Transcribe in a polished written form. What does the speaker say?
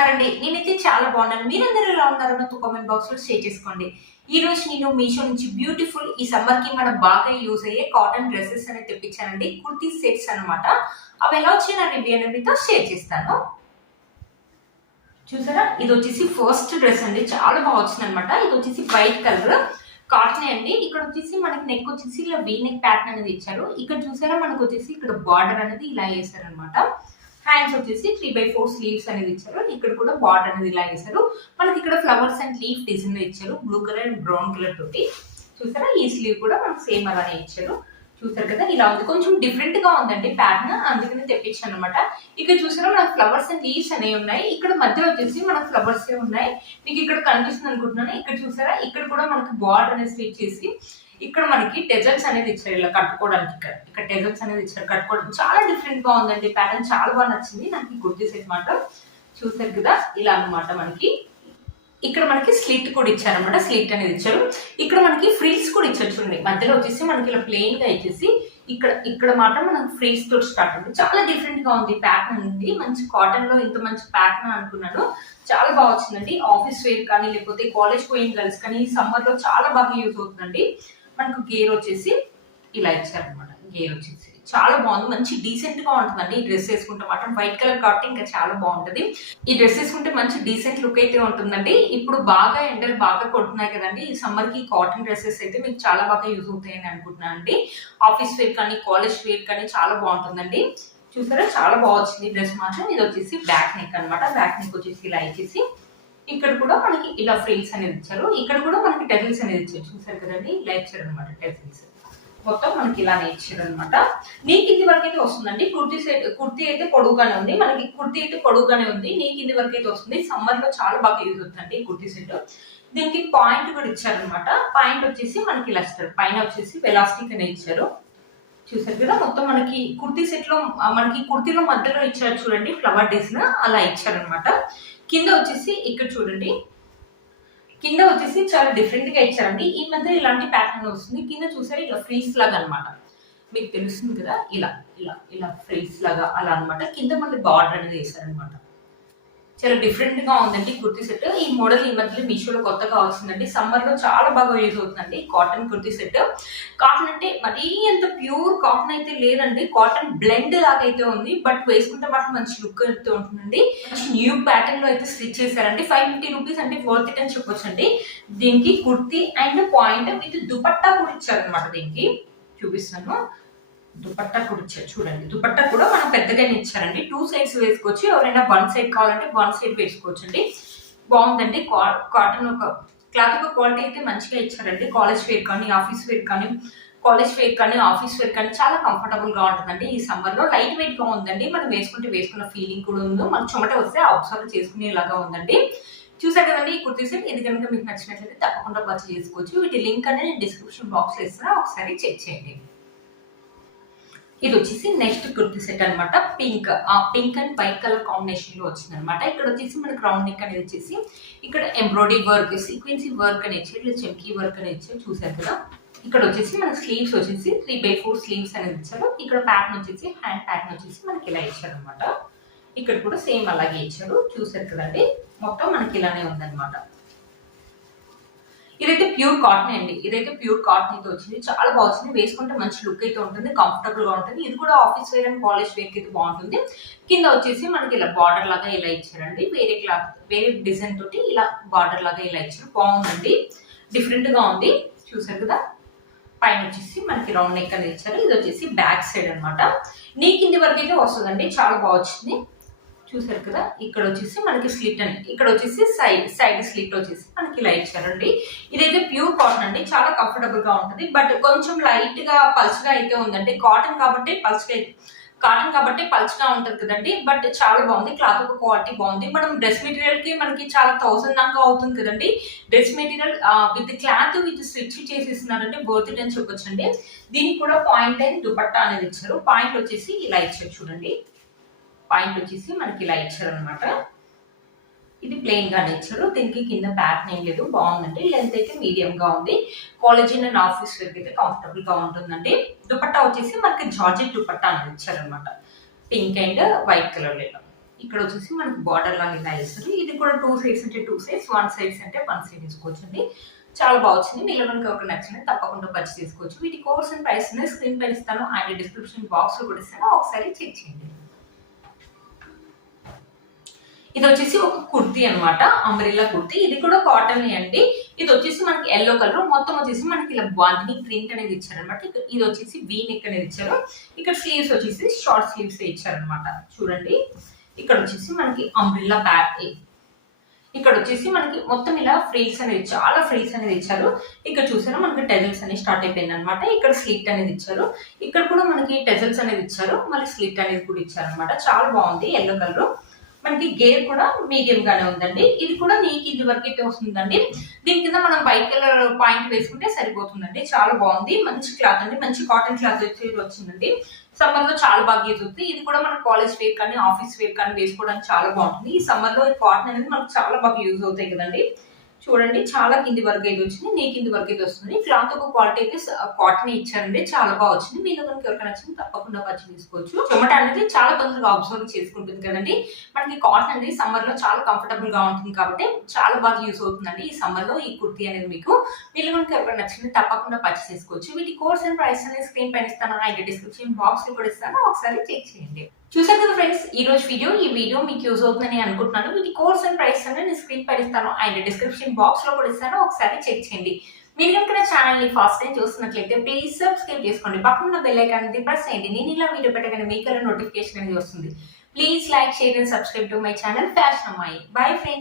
ఉన్నారండి? నేనైతే చాలా బాగున్నాను. మీరందరూ ఎలా ఉన్నారో నాతో కామెంట్ బాక్స్ లో షేర్ చేసుకోండి. ఈ రోజు నేను మీషో నుంచి బ్యూటిఫుల్ ఈ సమ్మర్ కి మనం బాగా యూజ్ అయ్యే కాటన్ డ్రెస్సెస్ అనేది తెప్పించానండి. కుర్తీ సెట్స్ అన్నమాట. అవి ఎలా వచ్చి నా రివ్యూ అనేది మీతో షేర్ చేస్తాను. చూసారా, ఇది వచ్చేసి ఫస్ట్ డ్రెస్ అండి. చాలా బాగా వచ్చింది అనమాట. ఇది వచ్చేసి వైట్ కలర్ కాటన్ అండి. ఇక్కడ వచ్చేసి మనకి నెక్ వచ్చేసి ఇలా వీ నెక్ ప్యాటర్న్ అనేది ఇచ్చారు. ఇక్కడ చూసారా, మనకు వచ్చేసి ఇక్కడ బార్డర్ అనేది ఇలా వేసారు అనమాట. హ్యాండ్స్ వచ్చేసి 3/4 స్లీవ్స్ అనేది ఇచ్చారు. ఇక్కడ కూడా బార్డర్ అనేది ఇలా వేసారు. మనకి ఇక్కడ ఫ్లవర్స్ అండ్ లీఫ్ డిజైన్ ఇచ్చారు. Blue colour and brown colour తోటి. చూసారా, ఈ స్లీవ్ కూడా మనకు సేమ్ అలానే ఇచ్చారు. చూసారు కదా, ఇలా ఉంది. కొంచెం డిఫరెంట్ గా ఉందండి ప్యాటర్న్, అందుకని తెప్పించాను అనమాట. ఇక్కడ చూసారా, మనకు ఫ్లవర్స్ అండ్ లీవ్స్ అనేవి ఉన్నాయి. ఇక్కడ మధ్యలో వచ్చేసి మనకు ఫ్లవర్స్ ఉన్నాయి. మీకు ఇక్కడ కనిపిస్తుంది అనుకుంటున్నాను. ఇక్కడ చూసారా, ఇక్కడ కూడా మనకి బార్డర్ అనేది స్టిచ్ చేసి ఇక్కడ మనకి టెజల్స్ అనేది ఇచ్చారు ఇలా కట్టుకోవడానికి. ఇక్కడ టెజల్స్ అనేది ఇచ్చారు కట్టుకోవడానికి. చాలా డిఫరెంట్ గా ఉందండి ప్యాటర్న్. చాలా బాగా నచ్చింది నాకు ఈ కుర్తీ సెట్ మాట. చూసారు కదా, ఇలా అనమాట. మనకి ఇక్కడ మనకి స్లిట్ కూడా ఇచ్చారనమాట. స్లిట్ అనేది ఇచ్చారు. ఇక్కడ మనకి ఫ్రిల్స్ కూడా ఇచ్చారు. చూడండి, మధ్యలో వచ్చేసి మనకి ఇలా ప్లెయిన్ గా ఇచ్చేసి ఇక్కడ మాత్రం మనకు ఫ్రిల్స్ తోటి స్టార్ట్ ఉంది. చాలా డిఫరెంట్ గా ఉంది ప్యాటర్న్ ఉంది. మంచి కాటన్ లో ఇంత మంచి ప్యాటర్న్ అనుకున్నాను. చాలా బాగా వచ్చిందండి. ఆఫీస్ వేర్ కానీ లేకపోతే కాలేజ్ గోయింగ్ గర్ల్స్ కానీ ఈ సమ్మర్ లో చాలా బాగా యూజ్ అవుతుందండి. మనకు గేర్ వచ్చేసి ఇలా ఇచ్చారనమాట. గేర్ వచ్చేసి చాలా బాగుంది. మంచి డీసెంట్ గా ఉంటుందండి ఈ డ్రెస్ వేసుకుంటే మాత్రం. వైట్ కలర్ కాబట్టి ఇంకా చాలా బాగుంటది. ఈ డ్రెస్ వేసుకుంటే మంచి డీసెంట్ లుక్ అయితే ఉంటుందండి. ఇప్పుడు బాగా ఎండలు బాగా కొడుతున్నాయి కదండి. ఈ సమ్మర్ కి కాటన్ డ్రెస్సెస్ అయితే మీకు చాలా బాగా యూజ్ అవుతాయని అనుకుంటున్నాను అండి. ఆఫీస్ వేర్ కానీ కాలేజ్ వేర్ కానీ చాలా బాగుంటుందండి. చూసారా, చాలా బాగా వచ్చింది డ్రెస్ మాత్రం. ఇది వచ్చేసి బ్యాక్ నెక్ అనమాట. బ్యాక్ నెక్ వచ్చేసి ఇలా ఇచ్చేసి ఇక్కడ కూడా మనకి ఇలా ఫ్రిల్స్ అనేది ఇచ్చారు. ఇక్కడ కూడా మనకి టెజిల్స్ అనేది ఇచ్చారు. చూసారు కదండి, ఇలా ఇచ్చారు అనమాట. టెజిల్స్ మొత్తం మనకి ఇలానే ఇచ్చారు అనమాట. నీ కింది వరకు అయితే వస్తుందండి. కుర్తీ అయితే పొడుగుగానే ఉంది. మనకి కుర్తీ అయితే పొడుగుగానే ఉంది. నీ కింది వరకు అయితే వస్తుంది. సమ్మర్ లో చాలా బాగా యూజ్ అవుతుందండి ఈ కుర్తీ సెట్. దీనికి పాయింట్ కూడా ఇచ్చారనమాట. పాయింట్ వచ్చేసి మనకి ఇలా ఇస్తారు. పైన వచ్చేసి వెలాస్టిక్ అనేది ఇచ్చారు. చూసారు కదా, మొత్తం మనకి కుర్తీ సెట్ లో మనకి కుర్తీలో మధ్యలో ఇచ్చారు చూడండి, ఫ్లవర్ డిజైన్ అలా ఇచ్చారనమాట. కింద వచ్చేసి ఇక్కడ చూడండి, కింద వచ్చేసి చాలా డిఫరెంట్ గా ఇచ్చారండి. ఈ మధ్య ఇలాంటి ప్యాటర్న్ వస్తుంది. కింద చూసారు ఇలా ఫ్రీస్ లాగా అనమాట. మీకు తెలుస్తుంది కదా, ఇలా ఇలా ఇలా ఫ్రీస్ లాగా అలా అనమాట. కింద మళ్ళీ బార్డర్ అనేది వేసారనమాట. చాలా డిఫరెంట్ గా ఉందండి కుర్తీ సెట్. ఈ మోడల్ ఈ మధ్యలో మీషోలో కొత్తగా వస్తుందండి. సమ్మర్ లో చాలా బాగా యూజ్ అవుతుందండి కాటన్ కుర్తీ సెట్. కాటన్ అంటే మరీ అంత ప్యూర్ కాటన్ అయితే లేదండి. కాటన్ బ్లెండ్ లాగా అయితే ఉంది. బట్ వేసుకుంటే మాత్రం మంచి లుక్ అయితే ఉంటుందండి. న్యూ ప్యాటర్న్ లో అయితే స్టిచ్ చేశారండి. 550 రూపీస్ అంటే వర్త్ ఇట్ అని చెప్పొచ్చు అండి. దీనికి kurti and point with dupatta కూడా ఇచ్చారనమాట. దీనికి చూపిస్తాను. దుపట్టా కూడా ఇచ్చారు చూడండి. దుపట్టా కూడా మనం పెద్దగానే ఇచ్చారండి. 2 సైడ్స్ వేసుకోవచ్చు. ఎవరైనా 1 సైడ్ కావాలంటే 1 సైడ్ వేసుకోవచ్చు అండి. బాగుందండి. కాటన్ ఒక క్లాత్ ఒక క్వాలిటీ అయితే మంచిగా ఇచ్చారండి. కాలేజ్ వేర్ కానీ ఆఫీస్ వేర్ కానీ ఆఫీస్ వేర్ కానీ చాలా కంఫర్టబుల్ గా ఉంటుందండి. ఈ సమ్మర్ లో లైట్ వెయిట్ గా ఉందండి. మనం వేసుకున్న ఫీలింగ్ కూడా ఉంది. మనకు చెమట వస్తే అబ్జర్వ్ చేసుకునేలాగా ఉందండి. చూసారు కదండి ఈ కుర్తీ సెట్. ఇది కనుక మీకు నచ్చినట్లయితే తప్పకుండా పర్చేస్ చేసుకోవచ్చు. వీటి లింక్ అనేది నేను డిస్క్రిప్షన్ బాక్స్ లో ఇస్తున్నా, ఒకసారి చెక్ చేయండి. ఇది వచ్చేసి నెక్స్ట్ కుర్తీ సెట్ అనమాట. Pink and white colour combination లో వచ్చింది అనమాట. ఇక్కడ వచ్చేసి మనకి రౌండ్ నెక్ అనేది వచ్చేసి ఇక్కడ ఎంబ్రాయిడరీ వర్క్, సీక్వెన్సీ వర్క్ అని ఇచ్చారు. ఇలా చెమ్కీ వర్క్ అని ఇచ్చారు. చూసారు కదా, ఇక్కడ వచ్చేసి మన స్లీవ్స్ వచ్చేసి 3/4 స్లీవ్స్ అనేది ఇచ్చారు. ఇక్కడ ప్యాటర్న్ వచ్చేసి హ్యాండ్ ప్యాటర్న్ వచ్చేసి మనకి ఇలా ఇచ్చారు అనమాట. ఇక్కడ కూడా సేమ్ అలాగే ఇచ్చారు. చూసారు కదండి, మొత్తం మనకి ఇలానే ఉందన్నమాట. ఇదైతే ప్యూర్ కాటన్ అండి. ఇదైతే ప్యూర్ కాటన్ అయితే వచ్చింది. చాలా బాగా వచ్చింది. వేసుకుంటే మంచి లుక్ అయితే ఉంటుంది. కంఫర్టబుల్ గా ఉంటుంది. ఇది కూడా office wear and college wear అయితే బాగుంటుంది. కింద వచ్చేసి మనకి ఇలా బార్డర్ లాగా ఇలా ఇచ్చారండి. వేరే డిజైన్ తోటి ఇలా బార్డర్ లాగా ఇలా ఇచ్చారు. బాగుందండి. డిఫరెంట్ గా ఉంది. చూసారు కదా, పైన వచ్చేసి మనకి రౌండ్ నెక్ అనేది ఇచ్చారు. ఇది వచ్చేసి బ్యాక్ సైడ్ అనమాట. నీ కింది వరకు అయితే వస్తుందండి. చాలా బాగా వచ్చింది. చూసారు కదా, ఇక్కడ వచ్చేసి మనకి స్లిట్ అండి. ఇక్కడ వచ్చేసి సైడ్ స్లిట్ వచ్చేసి మనకి ఇలా ఇచ్చారండి. ఇదైతే ప్యూర్ కాటన్ అండి. చాలా కంఫర్టబుల్ గా ఉంటుంది. బట్ కొంచెం లైట్ గా పల్చగా అయితే ఉందండి. కాటన్ కాబట్టి పల్చగా ఉంటది కదండి. బట్ చాలా బాగుంది. క్లాత్ ఒక క్వాలిటీ బాగుంది. మనం డ్రెస్ మెటీరియల్ కి మనకి చాలా 1000 దాకా అవుతుంది కదండి. Dress material with cloth with stitch చేసేస్తున్నారంటే వర్త్ ఇట్ అని చెప్పొచ్చండి. దీనికి కూడా పాయింట్ అండ్ దుపట్టా అనేది ఇచ్చారు. పాయింట్ వచ్చేసి ఇలా ఇచ్చారు చూడండి. పాయింట్ వచ్చేసి మనకి ఇలా ఇచ్చారు అనమాట. ఇది ప్లెయిన్ గానే ఇచ్చారు. దీనికి కింద ప్యాటర్న్ ఏం లేదు. బాగుందండి. లెంత్ అయితే మీడియం గా ఉంది. కాలేజ్ అండ్ ఆఫీస్ వేర్ అయితే కంఫర్టబుల్ గా ఉంటుందండి. దుపట్టా వచ్చేసి మనకి జార్జెట్ దుపట్టా అనేది ఇచ్చారనమాట. పింక్ అండ్ వైట్ కలర్ లో ఇక్కడ వచ్చేసి మనకి బార్డర్ లాగా ఇలా వేస్తారు. ఇది కూడా 2 సైడ్స్ అంటే 2 సైడ్స్, 1 సైడ్స్ అంటే 1 సైడ్ తీసుకోవచ్చండి. చాలా బాగుంది. మీలో కనుక ఎవరికి నచ్చినది తప్పకుండా పర్చేస్ చేసుకోవచ్చు. వీటి కోర్స్ అండ్ ప్రైస్ అనేది స్క్రీన్ పైన ఇస్తాను అండ్ డిస్క్రిప్షన్ బాక్స్ లో కూడా ఇస్తాను, ఒకసారి చెక్ చేయండి. ఇది వచ్చేసి ఒక కుర్తీ అనమాట, అంబ్రెల్లా కుర్తీ. ఇది కూడా కాటన్ అండి. ఇది వచ్చేసి మనకి ఎల్లో కలర్, మొత్తం వచ్చేసి మనకి ఇలా బాందిని ప్రింట్ అనేది ఇచ్చారనమాట. ఇది వచ్చేసి వీ నెక్ అనేది ఇచ్చారు. ఇక్కడ స్లీవ్స్ వచ్చేసి షార్ట్ స్లీవ్స్ ఇచ్చారనమాట. చూడండి, ఇక్కడ వచ్చేసి మనకి అంబ్రెల్లా బ్యాక్, ఇక్కడ వచ్చేసి మనకి మొత్తం ఇలా ఫ్రీల్స్ అనేది చాలా ఫ్రీల్స్ అనేది ఇచ్చారు. ఇక్కడ చూసారా మనకి టెజల్స్ అనేది స్టార్ట్ అయిపోయింది అనమాట. ఇక్కడ స్లిట్ అనేది ఇచ్చారు. ఇక్కడ కూడా మనకి టెజల్స్ అనేది ఇచ్చారు, మళ్ళీ స్లిట్ అనేది కూడా ఇచ్చారు అనమాట. చాలా బాగుంది ఎల్లో కలర్. మనకి గేర్ కూడా మీడియం గానే ఉందండి. ఇది కూడా నీ కింది వరకు అయితే వస్తుందండి. దీని కింద మనం వైట్ కలర్ పాయింట్ వేసుకుంటే సరిపోతుందండి. చాలా బాగుంది, మంచి క్లాత్ అండి, మంచి కాటన్ క్లాత్ వచ్చిందండి. సమ్మర్ లో చాలా బాగా యూజ్ అవుతుంది. ఇది కూడా మన కాలేజ్ వేర్ కానీ ఆఫీస్ వేర్ కానీ వేసుకోవడానికి చాలా బాగుంటుంది. ఈ సమ్మర్ లో కాటన్ అనేది మనకు చాలా బాగా యూజ్ అవుతాయి కదండి. చూడండి, చాలా కింది వరకు అయితే వచ్చింది, నీ కింది వరకు అయితే వస్తుంది. క్లాత్ ఒక క్వాలిటీ అయితే కాటన్ ఇచ్చారండి, చాలా బాగా వచ్చింది. మీలో కనుక ఎవరికైనా నచ్చింది తప్పకుండా పర్చేస్ తీసుకోవచ్చు. చెమట అనేది చాలా తొందరగా అబ్జర్వ్ చేసుకుంటుంది కదండి. మనకి కాటన్ అనేది సమ్మర్ లో చాలా కంఫర్టబుల్ గా ఉంటుంది కాబట్టి చాలా బాగా యూజ్ అవుతుందండి ఈ సమ్మర్ లో ఈ కుర్తీ అనేది. మీకు మీలో కనుక ఎవరికైనా నచ్చింది తప్పకుండా పర్చేస్ చేసుకోవచ్చు. వీటి కోర్స్ అండ్ ప్రైస్ అనేది స్క్రీన్ పైన ఇస్తాను, అయితే డిస్క్రిప్షన్ బాక్స్ లో కూడా ఇస్తాను, ఒకసారి చెక్ చేయండి. చూసారు కదా ఫ్రెండ్స్, ఈ రోజు ఈ వీడియో మీకు యూజ్ అవుతుందని అనుకుంటున్నాను. వీటి కోర్స్ అండ్ ప్రైస్ అనేది నేను స్క్రీన్ పైన ఇస్తాను అండ్ డిస్క్రిప్షన్ బాక్స్ లో కూడా ఇస్తాను, ఒకసారి చెక్ చేయండి. మీరు కనుక ఛానల్ ని ఫస్ట్ టైం చూస్తున్నట్లయితే ప్లీజ్ సబ్స్క్రైబ్ చేసుకోండి, పక్కన బెల్ ఐకాన్ అనేది ప్రెస్ చేయండి. నేను ఇలా వీడియో పెట్టగానే మీకు నోటిఫికేషన్ అనేది వస్తుంది. Please like, share and subscribe to my channel fashion అమ్మాయి. Bye friends.